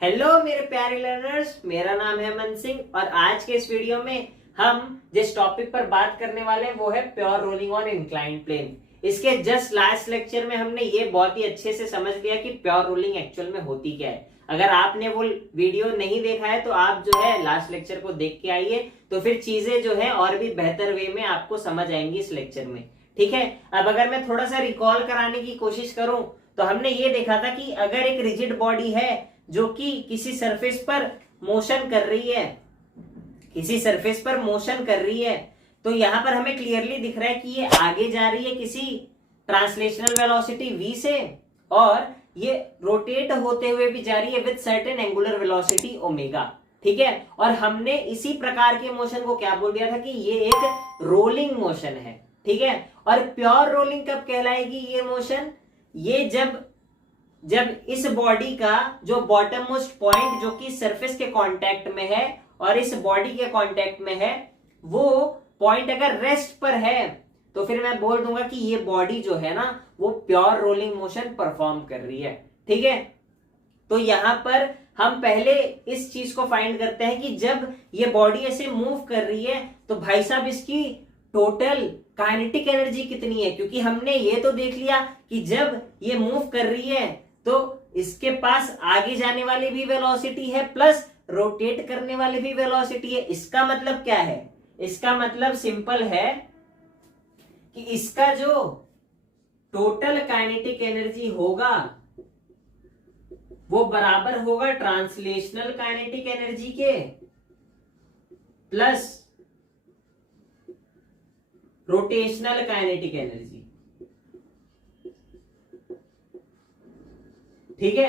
Hello मेरे प्यारे learners, मेरा नाम है मन सिंह और आज के इस वीडियो में हम जिस टॉपिक पर बात करने वाले हैं वो है pure rolling on inclined plane. इसके जस्ट लास्ट लेक्चर में हमने ये बहुत ही अच्छे से समझ लिया कि प्योर रोलिंग एक्चुअल में होती क्या है। अगर आपने वो वीडियो नहीं देखा है तो आप जो है लास्ट लेक्चर को देख के आइए, तो फिर चीजें जो है और भी बेहतर वे में आपको समझ आएंगी इस लेक्चर में। ठीक है, अब अगर मैं थोड़ा सा रिकॉल कराने की कोशिश करूं तो हमने ये देखा था कि अगर एक रिजिड बॉडी है जो कि किसी सरफेस पर मोशन कर रही है, तो यहां पर हमें क्लियरली दिख रहा है कि ये आगे जा रही है किसी ट्रांसलेशनल वेलोसिटी v से और ये रोटेट होते हुए भी जा रही है with certain angular velocity omega. ठीक है, और हमने इसी प्रकार के मोशन को क्या बोल दिया था कि ये एक रोलिंग मोशन है। ठीक है, और प्योर रोलिंग कब कहलाएगी ये मोशन? ये जब इस बॉडी का जो बॉटम मोस्ट पॉइंट जो कि सरफेस के कांटेक्ट में है और इस बॉडी के कांटेक्ट में है, वो पॉइंट अगर रेस्ट पर है तो फिर मैं बोल दूंगा कि ये बॉडी जो है ना वो प्योर रोलिंग मोशन परफॉर्म कर रही है। ठीक है, तो यहां पर हम पहले इस चीज को फाइंड करते हैं कि जब ये बॉडी ऐसे मूव कर रही है तो भाई साहब इसकी टोटल काइनेटिक एनर्जी कितनी है, क्योंकि हमने ये तो देख लिया कि जब ये मूव कर रही है तो इसके पास आगे जाने वाली भी वेलोसिटी है प्लस रोटेट करने वाली भी वेलोसिटी है। इसका मतलब क्या है? इसका मतलब सिंपल है कि इसका जो टोटल काइनेटिक एनर्जी होगा वो बराबर होगा ट्रांसलेशनल काइनेटिक एनर्जी के प्लस रोटेशनल काइनेटिक एनर्जी। ठीक है,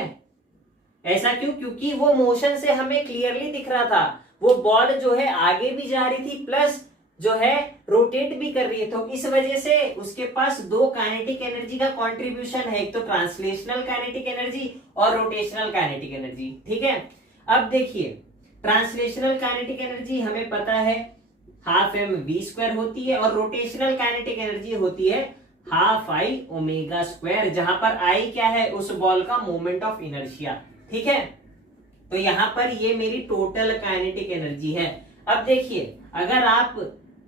ऐसा क्यों? क्योंकि वो मोशन से हमें क्लियरली दिख रहा था वो बॉल जो है आगे भी जा रही थी प्लस जो है रोटेट भी कर रही है, तो इस वजह से उसके पास दो काइनेटिक एनर्जी का कंट्रीब्यूशन है, एक तो ट्रांसलेशनल काइनेटिक एनर्जी और रोटेशनल काइनेटिक एनर्जी। ठीक है, अब देखिए ट्रांसलेशनल काइनेटिक एनर्जी हमें पता है हाफ एम वी स्क्वायर होती है और रोटेशनल काइनेटिक एनर्जी होती है हाफ आई ओमेगा स्क्वायर, जहां पर आई क्या है? उस बॉल का मोमेंट ऑफ इनर्शिया। ठीक है, तो यहां पर ये मेरी टोटल काइनेटिक एनर्जी है। अब देखिए अगर आप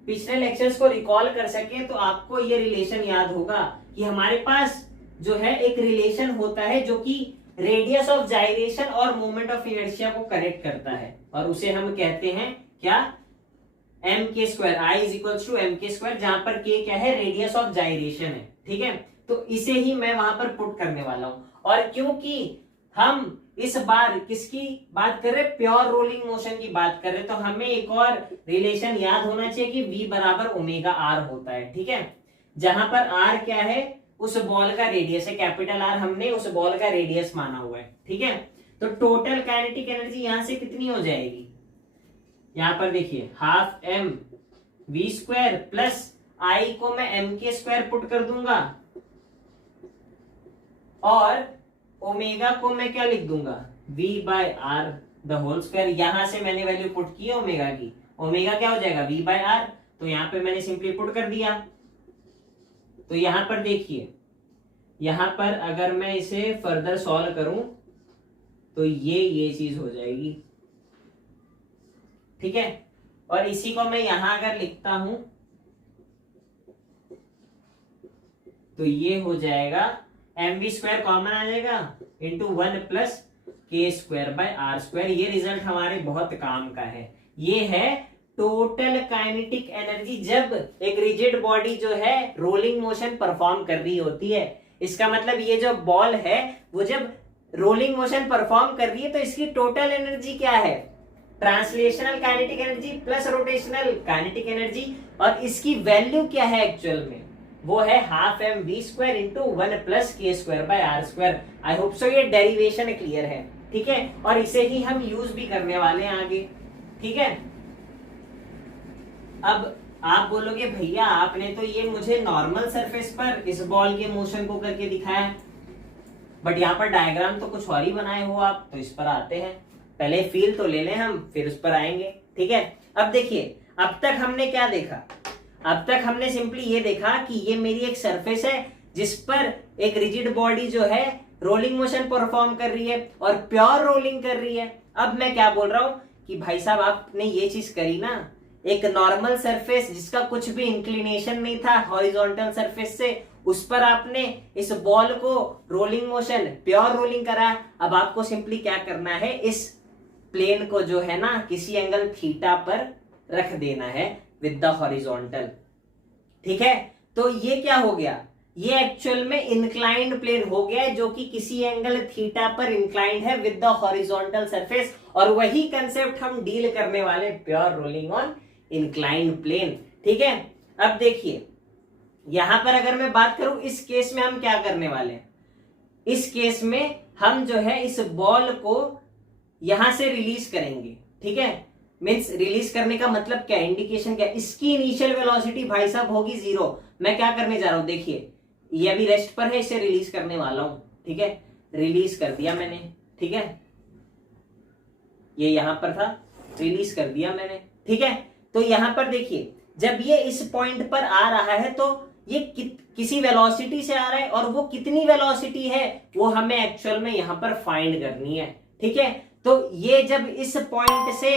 पिछले लेक्चर्स को रिकॉल कर सके तो आपको ये रिलेशन याद होगा कि हमारे पास जो है एक रिलेशन होता है जो कि रेडियस ऑफ जाइरेशन और मोमेंट ऑफ इनर्शिया को करेक्ट करता है और उसे हम कहते हैं क्या? M k square, I is equal to m k square, जहां पर के क्या है? रेडियस ऑफ जाइरेशन है। ठीक है, तो इसे ही मैं वहां पर पुट करने वाला हूं। और क्योंकि हम इस बार किसकी बात कर रहे? प्योर रोलिंग मोशन की बात कर रहे, तो हमें एक और रिलेशन याद होना चाहिए कि v बराबर ओमेगा आर होता है। ठीक है, जहां पर r क्या है? उस बॉल का रेडियस है, कैपिटल आर हमने उस बॉल का रेडियस माना हुआ है। ठीक है, तो टोटल काइनेटिक एनर्जी यहां से कितनी हो जाएगी? यहां पर देखिए half M we square plus I को मैं एम के स्क्वायर पुट कर दूंगा और ओमेगा को मैं क्या लिख दूंगा? v by r the whole square. यहां से मैंने वैल्यू पुट की है ओमेगा की, ओमेगा क्या हो जाएगा? v बाय आर, तो यहां पे मैंने सिंपली पुट कर दिया। तो यहां पर देखिए, यहां पर अगर मैं इसे फर्दर सॉल्व करूं तो ये चीज हो जाएगी। ठीक है, और इसी को मैं यहां अगर लिखता हूं तो ये हो जाएगा एम वी स्क्वायर कॉमन आ जाएगा इंटू 1 प्लस के स्क्वायर बाय आर स्क्वायर। ये रिजल्ट हमारे बहुत काम का है। ये है टोटल काइनेटिक एनर्जी जब एक रिजिड बॉडी जो है रोलिंग मोशन परफॉर्म कर रही होती है। इसका मतलब ये जो बॉल है वो जब रोलिंग मोशन परफॉर्म कर रही है तो इसकी टोटल एनर्जी क्या है? Translational kinetic energy plus rotational kinetic energy, और इसकी वैल्यू क्या है एक्चुअल में? वो है half M we square into 1 plus के square by are square. I hope so ये डेरिवेशन क्लियर है। ठीक है, और इसे ही हम यूज भी करने वाले हैं आगे। ठीक है, अब आप बोलोगे भैया आपने तो ये मुझे नॉर्मल सरफेस पर इस बॉल के मोशन को करके दिखाया, बट यहाँ पर डायग्राम तो कुछ और ही बनाए हो आप, तो इस पर आते हैं। पहले फील तो ले लें हम, फिर उस पर आएंगे। ठीक है, अब देखिए अब तक हमने क्या देखा? अब तक हमने सिंपली ये देखा कि ये मेरी एक सरफेस है जिस पर एक रिजिड बॉडी जो है रोलिंग मोशन परफॉर्म कर रही है और प्योर रोलिंग कर रही है। अब मैं क्या बोल रहा हूं कि भाई साहब आपने ये चीज करी ना, एक नॉर्मल सरफेस जिसका कुछ भी इंक्लिनेशन नहीं था हॉरिजॉन्टल सरफेस से, उस पर आपने इस बॉल को रोलिंग मोशन प्योर रोलिंग करा। अब आपको सिंपली क्या करना है, इस प्लेन को जो है ना किसी एंगल थीटा पर रख देना है विद द हॉरिजॉन्टल। ठीक है, तो ये क्या हो गया, ये एक्चुअल में इंक्लाइंड प्लेन हो गया है जो कि किसी एंगल थीटा पर इंक्लाइंड है विद द हॉरिजॉन्टल सरफेस। और वही कंसेप्ट हम डील करने वाले pure rolling on inclined plane. ठीक है, अब देखिए यहां पर अगर मैं बात करूं इस केस में हम क्या करने वाले हैं, इस केस में हम जो है इस बॉल को यहां से रिलीज करेंगे। ठीक है, मीन्स रिलीज करने का मतलब क्या, इंडिकेशन क्या, इसकी इनिशियल वेलोसिटी भाई साहब होगी 0। मैं क्या करने जा रहा हूं, देखिए ये अभी रेस्ट पर है, इसे रिलीज करने वाला हूं। ठीक है, रिलीज कर दिया मैंने। ठीक है, ये यहां पर था, रिलीज कर दिया मैंने। ठीक है, तो यहां पर देखिए जब ये इस पॉइंट पर आ रहा है तो ये किसी वेलोसिटी से आ रहा है, और वो कितनी वेलोसिटी है वो हमें एक्चुअल में यहां पर फाइंड करनी है। ठीक है, तो ये जब इस पॉइंट से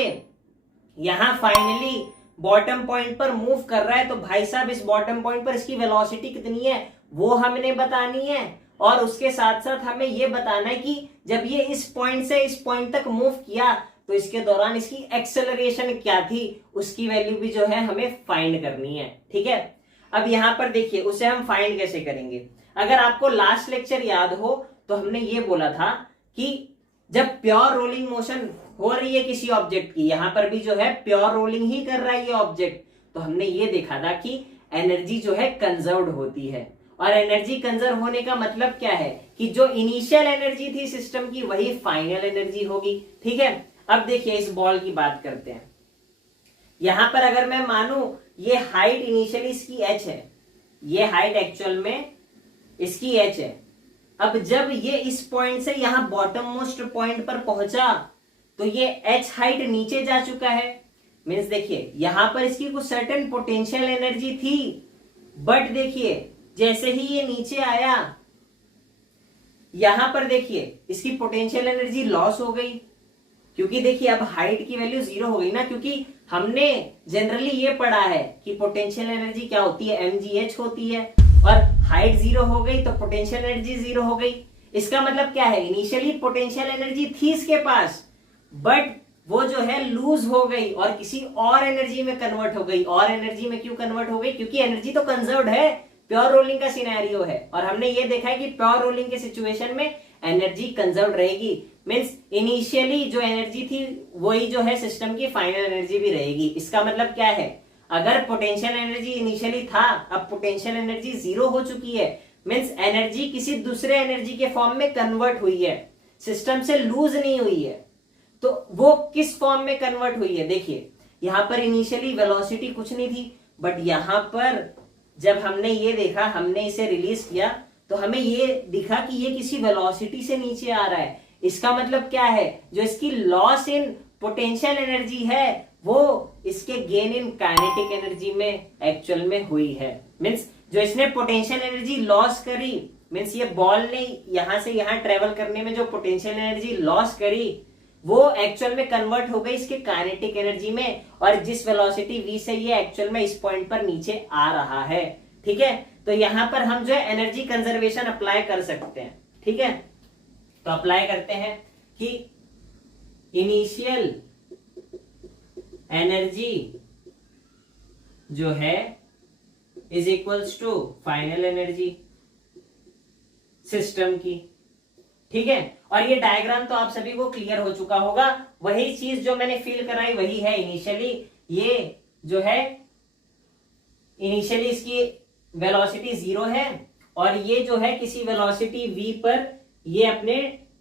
यहां फाइनली बॉटम पॉइंट पर मूव कर रहा है तो भाई साहब इस बॉटम पॉइंट पर इसकी वेलोसिटी कितनी है वो हमने बतानी है। और उसके साथ साथ हमें यह बताना है कि जब ये इस पॉइंट से इस पॉइंट तक मूव किया तो इसके दौरान इसकी एक्सेलरेशन क्या थी, उसकी वैल्यू भी जो है हमें फाइंड करनी है। ठीक है, अब यहां पर देखिए उसे हम फाइंड कैसे करेंगे। अगर आपको लास्ट लेक्चर याद हो तो हमने ये बोला था कि जब प्योर रोलिंग मोशन हो रही है किसी ऑब्जेक्ट की, यहां पर भी जो है प्योर रोलिंग ही कर रहा है ये ऑब्जेक्ट, तो हमने ये देखा था कि एनर्जी जो है कंजर्व्ड होती है। और एनर्जी कंजर्व होने का मतलब क्या है कि जो इनिशियल एनर्जी थी सिस्टम की वही फाइनल एनर्जी होगी। ठीक है, अब देखिए इस बॉल की बात करते हैं। यहां पर अगर मैं मानूं ये हाइट इनिशियली इसकी h है, ये हाइट एक्चुअल में इसकी h है। अब जब ये इस पॉइंट से यहां बॉटम मोस्ट पॉइंट पर पहुंचा तो ये h हाइट नीचे जा चुका है। मीन्स देखिए यहां पर इसकी कुछ सर्टेन पोटेंशियल एनर्जी थी, बट देखिए जैसे ही ये नीचे आया यहां पर देखिए इसकी पोटेंशियल एनर्जी लॉस हो गई, क्योंकि देखिए अब हाइट की वैल्यू 0 हो गई ना, क्योंकि हमने जनरली ये पढ़ा है कि पोटेंशियल एनर्जी क्या होती है, mgh होती है, और हाइट 0 हो गई तो पोटेंशियल एनर्जी 0 हो गई। इसका मतलब क्या है, इनिशियली पोटेंशियल एनर्जी थी इसके पास, बट वो जो है लूज हो गई और किसी और एनर्जी में कन्वर्ट हो गई। और एनर्जी में क्यों कन्वर्ट हो गई, क्योंकि एनर्जी तो कंजर्व्ड है, प्योर रोलिंग का सिनेरियो है, और हमने ये देखा है कि प्योर रोलिंग के सिचुएशन में एनर्जी कंजर्व्ड रहेगी। मींस इनिशियली जो एनर्जी थी वही जो है सिस्टम की फाइनल एनर्जी भी रहेगी। इसका मतलब क्या है, अगर पोटेंशियल एनर्जी इनिशियली था, अब पोटेंशियल एनर्जी 0 हो चुकी है, मींस एनर्जी किसी दूसरे एनर्जी के फॉर्म में कन्वर्ट हुई है, सिस्टम से लूज नहीं हुई है। तो वो किस फॉर्म में कन्वर्ट हुई है, देखिए यहां पर इनिशियली वेलोसिटी कुछ नहीं थी, बट यहां पर जब हमने ये देखा, हमने इसे रिलीज किया तो हमें ये दिखा कि ये किसी वेलोसिटी से नीचे आ रहा है। इसका मतलब क्या है, जो इसकी लॉस इन पोटेंशियल एनर्जी है वो इसके गेन इन काइनेटिक एनर्जी में एक्चुअल में हुई है। मींस जो इसने पोटेंशियल एनर्जी लॉस करी, मींस ये बॉल ने यहां से यहां ट्रेवल करने में जो पोटेंशियल एनर्जी लॉस करी वो एक्चुअल में कन्वर्ट हो गई इसके काइनेटिक एनर्जी में, और जिस वेलोसिटी v से ये एक्चुअल में इस पॉइंट पर नीचे आ रहा है। ठीक है, तो यहां पर हम जो है एनर्जी कंजर्वेशन अप्लाई कर सकते हैं। ठीक है, तो अप्लाई करते हैं कि इनिशियल एनर्जी जो है is equals to final energy system की। ठीक है, और ये डायग्राम तो आप सभी को क्लियर हो चुका होगा, वही चीज जो मैंने फील कराई वही है। इनिशियली ये जो है इनिशियली इसकी वेलोसिटी 0 है, और ये जो है किसी वेलोसिटी v पर ये अपने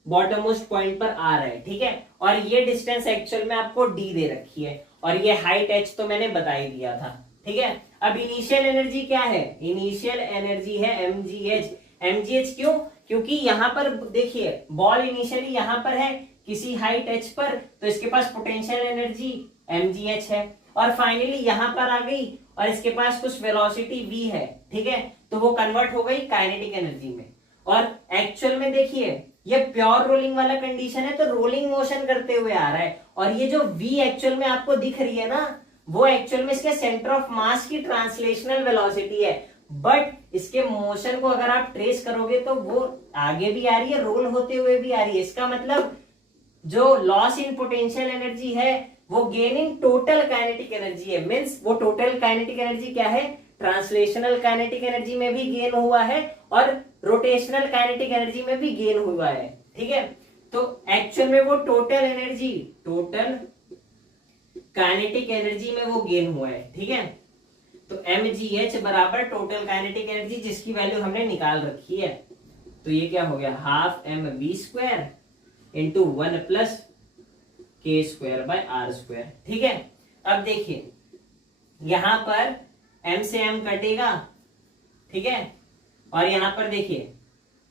बॉटम मोस्ट पॉइंट पर आ रहा है। ठीक है, और ये डिस्टेंस एक्चुअल में आपको d दे रखी है, और ये हाइट h तो मैंने बता ही दिया था। ठीक है, अब इनिशियल एनर्जी क्या है, इनिशियल एनर्जी है mgh। mgh क्यों, क्योंकि यहां पर देखिए बॉल इनिशियली यहां पर है किसी हाइट h पर, तो इसके पास पोटेंशियल एनर्जी mgh है, और फाइनली यहां पर आ गई और इसके पास कुछ वेलोसिटी v है। ठीक है, तो वो कन्वर्ट हो गई काइनेटिक एनर्जी में, और एक्चुअल में देखिए ये प्योर रोलिंग वाला कंडीशन है, तो रोलिंग मोशन करते हुए आ रहा है, और ये जो v एक्चुअल में आपको दिख रही है ना, वो एक्चुअल में इसके सेंटर ऑफ मास की ट्रांसलेशनल वेलोसिटी है, बट इसके मोशन को अगर आप ट्रेस करोगे तो वो आगे भी आ रही है, रोल होते हुए भी आ रही है। इसका मतलब जो लॉस इन पोटेंशियल एनर्जी है वो gain in total kinetic energy है। मींस वो टोटल काइनेटिक एनर्जी क्या है, ट्रांसलेशनल काइनेटिक एनर्जी में भी गेन हुआ है और रोटेशनल काइनेटिक एनर्जी में भी गेन हुआ है। ठीक है, तो एक्चुअल में वो total energy, total kinetic energy में वो गेन हुआ है। ठीक है, तो mgh बराबर टोटल काइनेटिक एनर्जी, जिसकी वैल्यू हमने निकाल रखी है। तो ये क्या हो गया, half mv² into 1 plus k²/r²। ठीक है, अब देखिए यहां पर m से m कटेगा, ठीक है, और यहां पर देखिए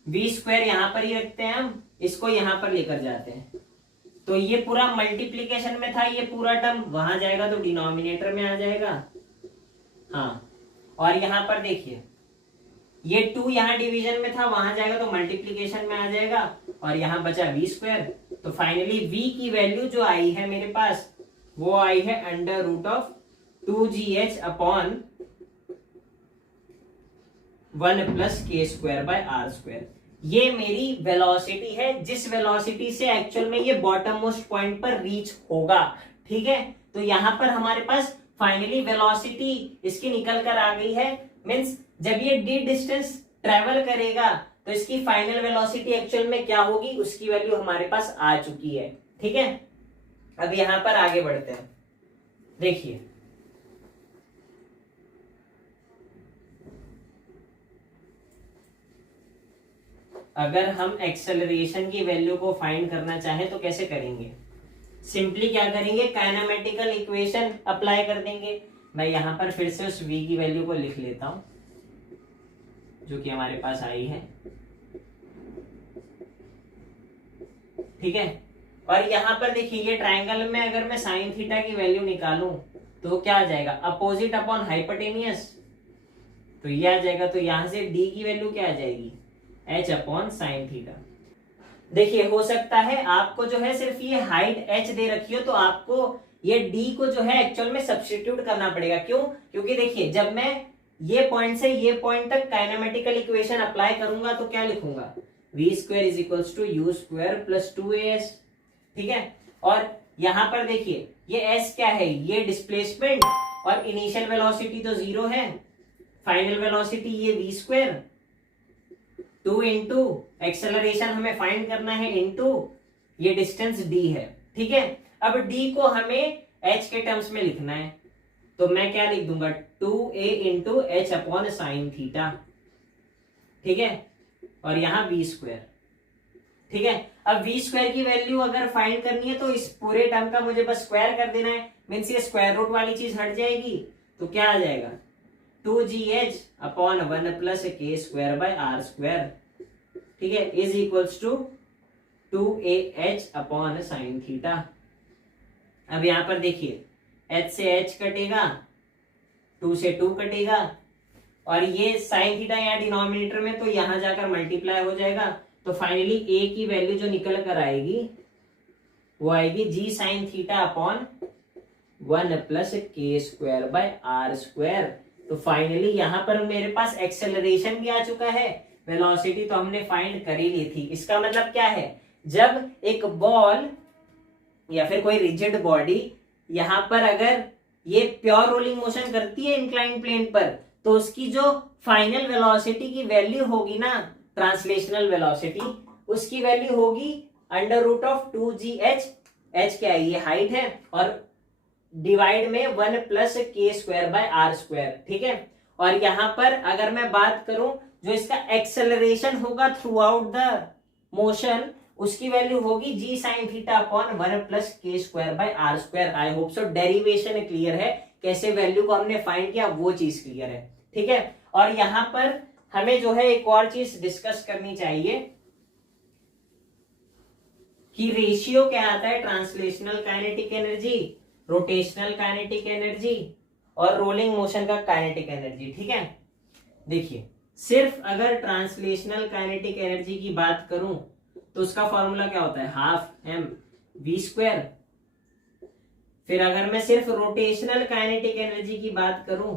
v² यहां पर ही रखते हैं हम, इसको यहां पर लेकर जाते हैं, तो ये पूरा मल्टीप्लीकेशन में था, ये पूरा टर्म वहां जाएगा तो डिनोमिनेटर में आ जाएगा। हाँ, और यहां पर देखिए ये 2 यहाँ डिवीजन में था, वहां जाएगा तो मल्टीप्लीकेशन में आ जाएगा, और यहां बचा v²। तो फाइनली v की वैल्यू जो आई है मेरे पास, वो आई है √2gh अपॉन 1 प्लस k²/r²। ये मेरी वेलोसिटी है, जिस वेलोसिटी से एक्चुअल में ये बॉटम मोस्ट पॉइंट पर रीच होगा। ठीक है, तो यहां पर हमारे पास फाइनली वेलोसिटी इसकी निकल कर आ गई है। मींस जब ये d डिस्टेंस ट्रेवल करेगा तो इसकी फाइनल वेलोसिटी एक्चुअल में क्या होगी, उसकी वैल्यू हमारे पास आ चुकी है। ठीक है, अब यहां पर आगे बढ़ते हैं। देखिए अगर हम एक्सेलरेशन की वैल्यू को फाइंड करना चाहें तो कैसे करेंगे, सिंपली क्या करेंगे, काइनेमेटिकल इक्वेशन अप्लाई कर देंगे। मैं यहां पर फिर से उस v की वैल्यू को लिख लेता हूं जो कि हमारे पास आई है। ठीक है, और यहां पर देखिए ये ट्रायंगल में अगर मैं साइन थीटा की वैल्यू निकालूं तो क्या आ जाएगा, अपोजिट अपॉन हाइपोटेनियस, तो ये आ जाएगा। तो यहां से d की वैल्यू क्या आ जाएगी, h अपॉन साइन थीटा। देखिए हो सकता है आपको जो है सिर्फ ये हाइट h दे रखी हो, तो आपको ये d को जो है एक्चुअल में सब्स्टिट्यूट करना पड़ेगा। क्यों, क्योंकि देखिए जब मैं ये पॉइंट से ये पॉइंट तक काइनेमेटिकल इक्वेशन अप्लाई करूंगा तो क्या लिखूंगा, v² = u² + 2as। ठीक है, और यहां पर देखिए ये s क्या है, ये डिस्प्लेसमेंट, और इनिशियल वेलोसिटी तो 0 है, फाइनल वेलोसिटी ये v², 2 इंटू एक्सेलरेशन हमें फाइंड करना है इंटू ये डिस्टेंस d है। ठीक है, अब d को हमें h के टर्म्स में लिखना है, तो मैं क्या लिख दूंगा, 2a into h upon sine theta. ठीक है, और यहाँ v²। ठीक है, अब v² की वैल्यू अगर फाइंड करनी है तो इस पूरे टर्म का मुझे बस स्क्वायर कर देना है। मीन्स ये स्क्वायर रूट वाली चीज हट जाएगी, तो क्या आ जाएगा, 2gh अपॉन 1 प्लस k²/r²। ठीक है, is equals to 2ah upon sine theta. अब यहां पर देखिए h से h कटेगा, 2 से 2 कटेगा, और ये साइन थीटा यहाँ डिनोमिनेटर में, तो यहां जाकर मल्टीप्लाई हो जाएगा। तो फाइनली a की वैल्यू जो निकल कर आएगी वो आएगी g sine theta upon 1 plus k²/r²। तो फाइनली यहां पर मेरे पास एक्सेलरेशन भी आ चुका है, वेलोसिटी तो हमने फाइंड कर ही ली थी। इसका मतलब क्या है, जब एक बॉल या फिर कोई रिजिड बॉडी यहां पर अगर ये प्योर रोलिंग मोशन करती है इंक्लाइन प्लेन पर, तो उसकी जो फाइनल वेलोसिटी की वैल्यू होगी ना, ट्रांसलेशनल वेलोसिटी, उसकी वैल्यू होगी √2gh। h क्या है, ये हाइट है, और डिवाइड में 1 प्लस k²/r²। ठीक है, और यहां पर अगर मैं बात करूं जो इसका एक्सेलरेशन होगा थ्रू आउट द मोशन, उसकी वैल्यू होगी g sine theta upon 1 plus k²/r²। आई होप सो डेरिवेशन क्लियर है, कैसे वैल्यू को हमने फाइंड किया वो चीज क्लियर है। ठीक है, और यहां पर हमें जो है एक और चीज डिस्कस करनी चाहिए कि रेशियो क्या आता है, translational kinetic energy, rotational kinetic energy और रोलिंग मोशन का काइनेटिक एनर्जी। ठीक है, देखिए सिर्फ अगर ट्रांसलेशनल काइनेटिक एनर्जी की बात करूं तो उसका फॉर्मूला क्या होता है, हाफ एम वी स्क्वायर। फिर अगर मैं सिर्फ रोटेशनल काइनेटिक एनर्जी की बात करूं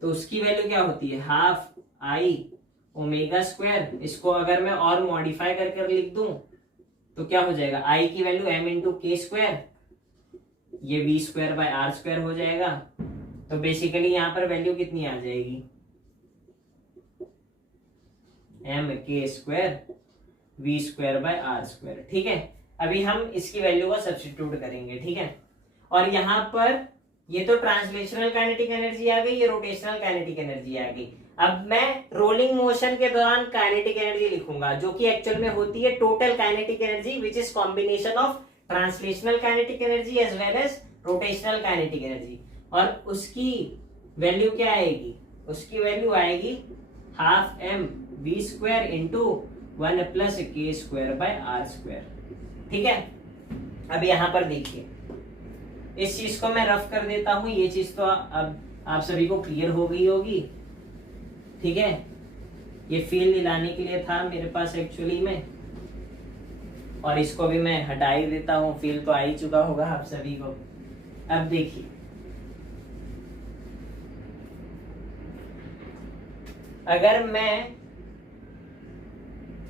तो उसकी वैल्यू क्या होती है, हाफ आई ओमेगा स्क्वायर। इसको अगर मैं और मॉडिफाई कर लिख दूं तो क्या हो जाएगा, आई की value m into k square, ये v square by are square हो जाएगा। तो बेसिकली यहां पर वैल्यू कितनी आ जाएगी, m k square v square by are square. ठीक है, अभी हम इसकी वैल्यू को सब्स्टिट्यूट करेंगे। ठीक है, और यहां पर ये तो ट्रांसलेशनल काइनेटिक एनर्जी आ गई, ये रोटेशनल काइनेटिक एनर्जी आ गई। अब मैं रोलिंग मोशन के दौरान काइनेटिक एनर्जी लिखूंगा जो कि एक्चुअल में होती है total kinetic energy which is combination of translational kinetic energy as well as rotational kinetic energy. और उसकी वैल्यू क्या आएगी, उसकी वैल्यू आएगी half M we square into 1 plus के स्क्वायर बाय आर स्क्वायर। ठीक है, अब यहां पर देखिए, इस चीज को मैं रफ कर देता हूं, ये चीज तो अब आप सभी को क्लियर हो गई होगी। ठीक है, ये फील दिलाने के लिए था मेरे पास एक्चुअली में, और इसको भी मैं हटा ही देता हूं, फील तो आ ही चुका होगा आप सभी को। अब देखिए, अगर मैं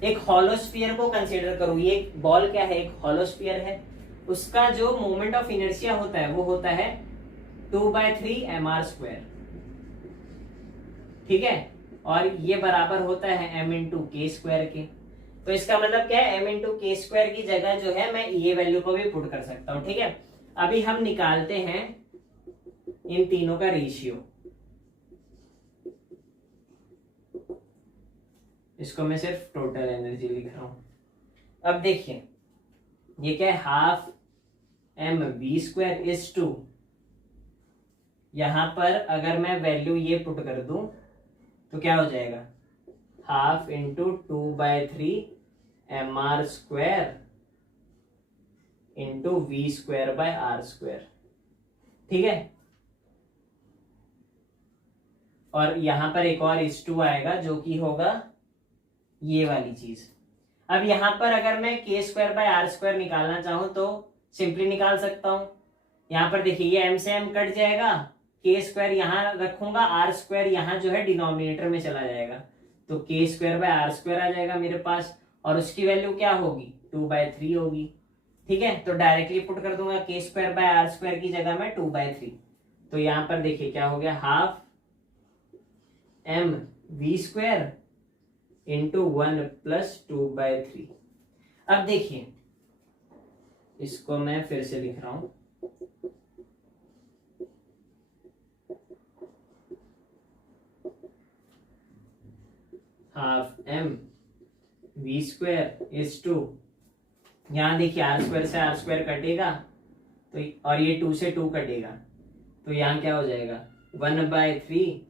एक हॉलोस्फीयर को कंसीडर करूं, ये बॉल क्या है, एक हॉलोस्फीयर है, उसका जो मोमेंट ऑफ इनर्शिया होता है वो होता है 2/3 mr स्क्वायर। ठीक है, और ये बराबर होता है m इंटू के स्क्वायर के। तो इसका मतलब क्या है, m इंटू के स्क्वायर की जगह जो है मैं ये वैल्यू को भी पुट कर सकता हूं। ठीक है, अभी हम निकालते हैं इन तीनों का रेशियो। इसको मैं सिर्फ टोटल एनर्जी लिख रहा हूं। अब देखिए, ये क्या है, half M we square is to, यहां पर अगर मैं वैल्यू ये पुट कर दूं तो क्या हो जाएगा, half into 2/3 mr square into v square by are square. ठीक है, और यहां पर एक और इस टू आएगा जो कि होगा ये वाली चीज। अब यहां पर अगर मैं के स्क्वायर बाय आर स्क्वायर निकालना चाहूं तो सिंपली निकाल सकता हूं। यहां पर देखिए, ये एम से एम कट जाएगा, के स्क्वायर यहां रखूंगा, आर स्क्वायर यहां जो है डिनोमिनेटर में चला जाएगा, तो के स्क्वायर बाय आर स्क्वायर आ जाएगा मेरे पास, और उसकी वैल्यू क्या होगी, 2/3 होगी। ठीक है, तो डायरेक्टली पुट कर दूंगा के स्क्वायर बाय आर स्क्वायर की जगह में 2/3। तो यहां पर देखिए क्या हो गया, half M we square into 1 plus 2/3। अब देखिए, इसको मैं फिर से लिख रहा हूं, half M we square is to, यहां देखिए आर स्क्वायर से आर स्क्वायर कटेगा तो, और ये 2 से 2 कटेगा, तो यहां क्या हो जाएगा, 1/3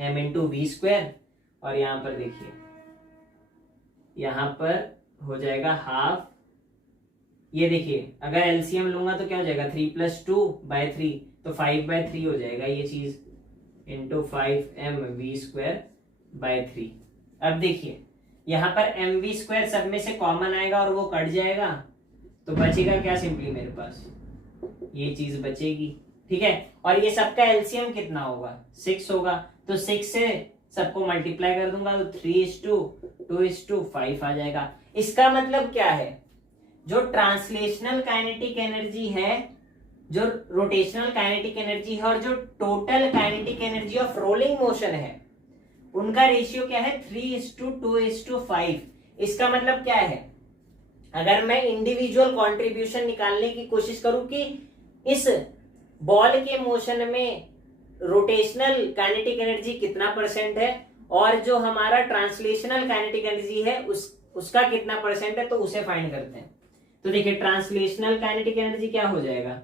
एम इंटू वी स्क्वायर, और यहां पर देखिए, यहां पर हो जाएगा हाफ, ये देखिए अगर एलसीएम लूंगा तो क्या हो जाएगा, 3 + 2/3, तो 5/3 हो जाएगा ये चीज, into 5m we square bye 3। अब देखिए, यहां पर एम वी स्क्वायर सब में से कॉमन आएगा और वो कट जाएगा, तो बचेगा क्या, सिंपली मेरे पास ये चीज बचेगी। ठीक है, और ये सबका एलसीएम कितना होगा, 6 होगा, तो 6 से सबको मल्टीप्लाई कर दूंगा तो 3:2:5 आ जाएगा। इसका मतलब क्या है, जो ट्रांसलेशनल काइनेटिक एनर्जी है, जो रोटेशनल काइनेटिक एनर्जी है, और जो total kinetic energy of rolling motion है, उनका रेशियो क्या है, 3:2:5। इसका मतलब क्या है, अगर मैं इंडिविजुअल कंट्रीब्यूशन निकालने की कोशिश करूं कि इस बॉल के मोशन में रोटेशनल काइनेटिक एनर्जी कितना % है और जो हमारा ट्रांसलेशनल काइनेटिक एनर्जी है उसका कितना % है, तो उसे फाइंड करते हैं। तो देखिए, ट्रांसलेशनल काइनेटिक एनर्जी क्या हो जाएगा,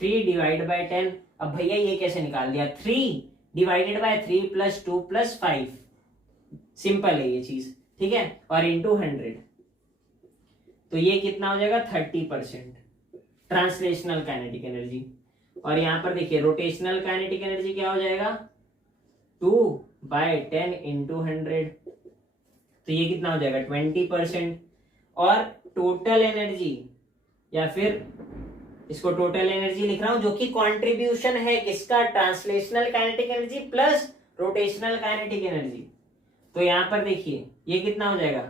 3/10। अब भैया ये कैसे निकाल दिया, 3/3 + 2 + 5, सिंपल है ये चीज। ठीक है, और इंटू 100, तो ये कितना हो जाएगा, 30% ट्रांसलेशनल काइनेटिक एनर्जी। और यहां पर देखिए रोटेशनल काइनेटिक एनर्जी क्या हो जाएगा, 2/10 इंटू 100, तो ये कितना हो जाएगा 20%। और टोटल एनर्जी, या फिर इसको टोटल एनर्जी लिख रहा हूं, जो कि कंट्रीब्यूशन है किसका, translational kinetic energy plus rotational kinetic energy. तो यहां पर देखिए ये कितना हो जाएगा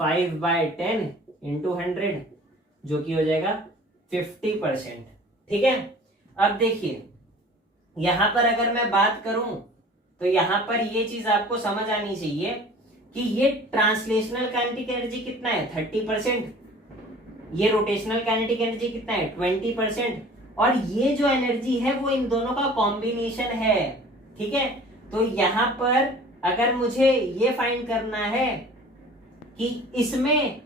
5/10 इंटू 100, जो कि हो जाएगा 50%। ठीक है, अब देखिए यहां पर अगर मैं बात करूं तो यहां पर ये चीज आपको समझ आनी चाहिए कि ये ट्रांसलेशनल काइनेटिक एनर्जी कितना है 30%, ये रोटेशनल काइनेटिक एनर्जी कितना है 20%, और ये जो एनर्जी है वो इन दोनों का कॉम्बिनेशन है। ठीक है, तो यहां पर अगर मुझे ये फाइंड करना है कि इसमें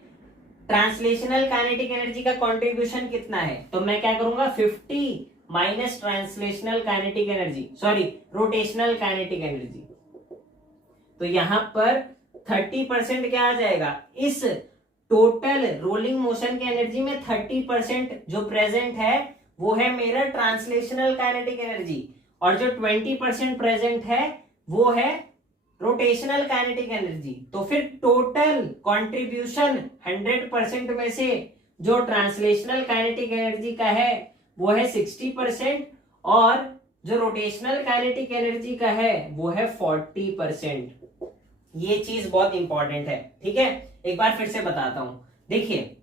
ट्रांसलेशनल काइनेटिक एनर्जी का कंट्रीब्यूशन कितना है, तो मैं क्या करूंगा 50 minus translational kinetic energy, sorry rotational kinetic energy, तो यहां पर 30% क्या आ जाएगा, इस टोटल रोलिंग मोशन की एनर्जी में 30% जो प्रेजेंट है वो है मेरा ट्रांसलेशनल काइनेटिक एनर्जी, और जो 20% प्रेजेंट है वो है रोटेशनल काइनेटिक एनर्जी। तो फिर टोटल कंट्रीब्यूशन 100% में से जो ट्रांसलेशनल काइनेटिक एनर्जी का है वो है 60%, और जो रोटेशनल काइनेटिक एनर्जी का है वो है 40%। ये चीज बहुत इंपॉर्टेंट है। ठीक है, एक बार फिर से बताता हूं, देखिए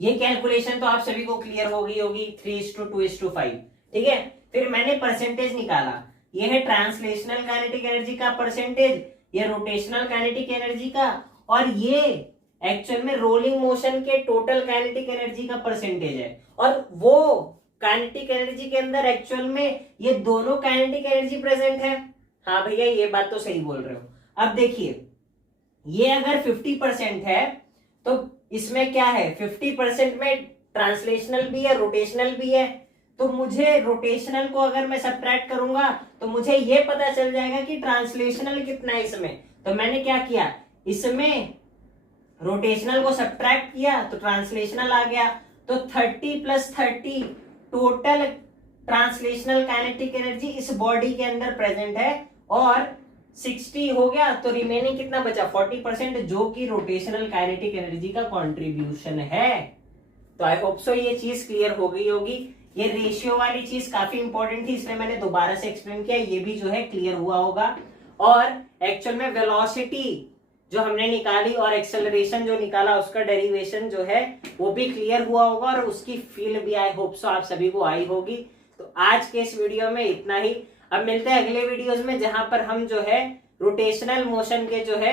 ये कैलकुलेशन तो आप सभी को क्लियर हो गई होगी 3:2:5। ठीक है, फिर मैंने परसेंटेज निकाला, ये है ट्रांसलेशनल काइनेटिक एनर्जी का परसेंटेज, ये रोटेशनल काइनेटिक एनर्जी का, और ये एक्चुअल में रोलिंग मोशन के टोटल काइनेटिक एनर्जी का परसेंटेज है। और वो काइनेटिक एनर्जी के अंदर एक्चुअल में ये दोनों काइनेटिक एनर्जी प्रेजेंट है। हाँ भैया ये बात तो सही बोल रहे हो। अब देखिए ये अगर 50% है तो इसमें क्या है 50% में ट्रांसलेशनल भी है रोटेशनल भी है, तो मुझे रोटेशनल को अगर मैं सब्ट्रैक्ट करूंगा तो मुझे ये पता चल जाएगा कि ट्रांसलेशनल कितना है इसमें। तो मैंने क्या किया, इसमें रोटेशनल को सब्ट्रैक्ट किया तो ट्रांसलेशनल आ गया, तो 30 + 30 टोटल ट्रांसलेशनल काइनेटिक एनर्जी इस बॉडी के अंदर प्रेजेंट है, और 60 हो गया तो रिमेनिंग कितना बचा 40%, जो कि रोटेशनल काइनेटिक एनर्जी का कंट्रीब्यूशन है। तो आई होप सो ये चीज क्लियर हो गई होगी। ये रेशियो वाली चीज काफी इंपॉर्टेंट थी इसलिए मैंने दोबारा से एक्सप्लेन किया, ये भी जो है क्लियर हुआ होगा। और एक्चुअल में वेलोसिटी जो हमने निकाली और एक्सेलरेशन जो निकाला उसका डेरिवेशन जो है वो भी क्लियर हुआ होगा, और उसकी फील भी आई होप सो आप सभी को आई होगी। तो आज के इस वीडियो में इतना ही। अब मिलते हैं अगले वीडियोस में जहां पर हम जो है रोटेशनल मोशन के जो है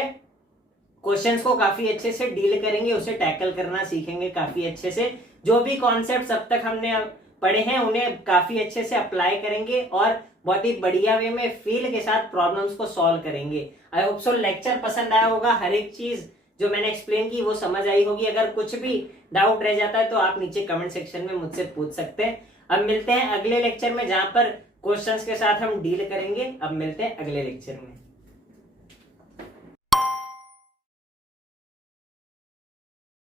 क्वेश्चंस को काफी अच्छे से डील करेंगे, उसे टैकल करना सीखेंगे काफी अच्छे से। जो भी कॉन्सेप्ट अब तक हमने पढ़े हैं उन्हें काफी अच्छे से अप्लाई करेंगे और बहुत ही बढ़िया वे में फील के साथ प्रॉब्लम्स को सॉल्व करेंगे। आई होप सो लेक्चर पसंद आया होगा, हर एक चीज जो मैंने एक्सप्लेन की वो समझ आई होगी। अगर कुछ भी डाउट रह जाता है तो आप नीचे कमेंट सेक्शन में मुझसे पूछ सकते हैं। अब मिलते हैं अगले लेक्चर में जहां पर क्वेश्चंस के साथ हम डील करेंगे। अब मिलते हैं अगले लेक्चर में।